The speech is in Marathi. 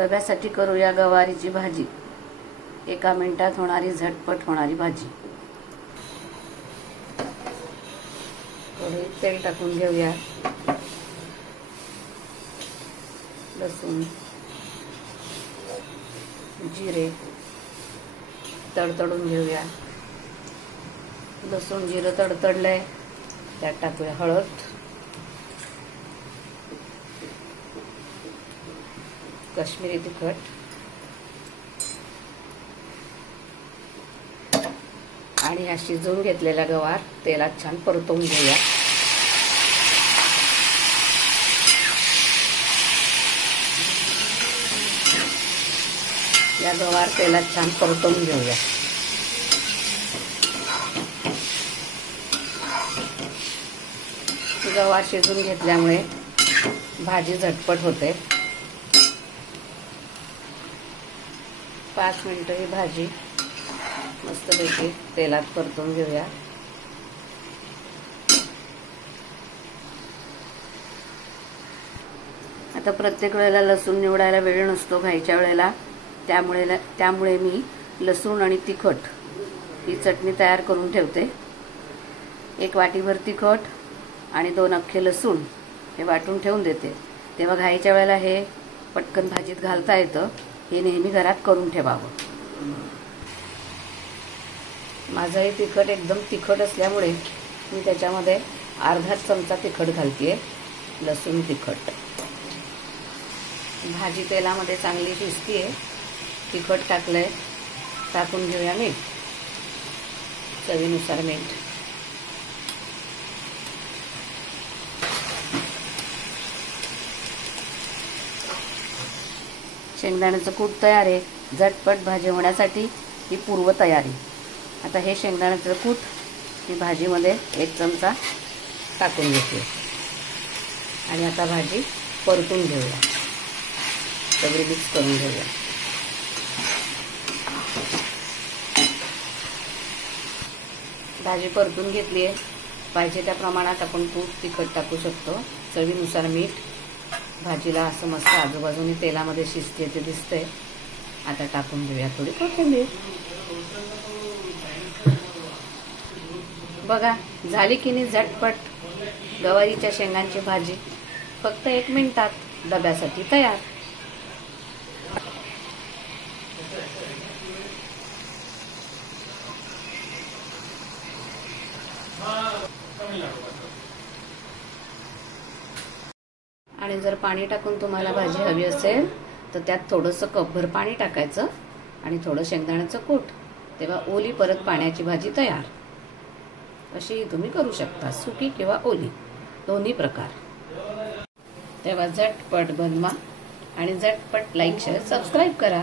डब्यासाठी करूया गवारीची भाजी। 1 मिनिटात होणारी झटपट होणारी भाजी। कढईत तेल टाकून घेऊया। लसूण, जिरे तडतडून घेऊया। लसूण जिरे तडतडले, त्यात टाकूया हळद, काश्मीरी तिखट, आणि हा शिजवून घेतलेला गवार तेलात छान परतवून घेऊया। या गवार तेलात छान परतवून घेऊया। गवार शिजून घेतल्यामुळे भाजी झटपट होते। 5 मिनिटं ही भाजी मस्तपैकी तेलात परतून घेऊया। आता प्रत्येक वेळेला लसूण निवडायला वेळ नसतो घाईच्या वेळेला, त्यामुळे मी लसूण आणि तिखट ही चटणी तयार करून ठेवते। 1 वाटीभर तिखट आणि 2 अख्खे लसूण हे वाटून ठेवून देते, तेव्हा घाईच्या वेळेला हे पटकन भाजीत घालता येतं। हे नेहमी घरात करून ठेवावं। माझं हे तिखट एकदम तिखट असल्यामुळे मी त्याच्यामध्ये अर्धा चमचा तिखट घालतेय, लसूण तिखट। भाजी तेलामध्ये चांगली शिजतीये। तिखट टाकलंय, टाकून घेऊया मीठ, चवीनुसार मीठ। शेंगदाण्याचं कूट तयार आहे। झटपट भाजी होण्यासाठी ही पूर्व तयारी। आता हे शेंगदाण्याचं कूट मी भाजीमध्ये 1 चमचा टाकून घेते आणि आता भाजी परतून घेऊया, सगळी मिक्स करून घेऊया। भाजी परतून घेतली आहे। पाहिजे त्या प्रमाणात आपण तूप तिखट टाकू शकतो, चवीनुसार मीठ। भाजीला असं मस्त आजूबाजूने तेलामध्ये शिजते ते दिसतंय। आता टाकून घेऊया थोडी कोथिंबीर। बघा झाली की नाही झटपट गवारीच्या शेंगांची भाजी, फक्त 1 मिनिटात डब्यासाठी तयार। आणि जर पाणी टाकून तुम्हाला भाजी हवी असेल तर त्यात थोडंसं कपभर पाणी टाकायचं आणि थोडं शेंगदाण्याचं कूट, तेव्हा ओली परत पाण्याची भाजी तयार। अशी तुम्ही करू शकता, सुकी किंवा ओली दोन्ही प्रकार। तेव्हा झटपट बनवा आणि झटपट लाईक शेअर सबस्क्राईब करा।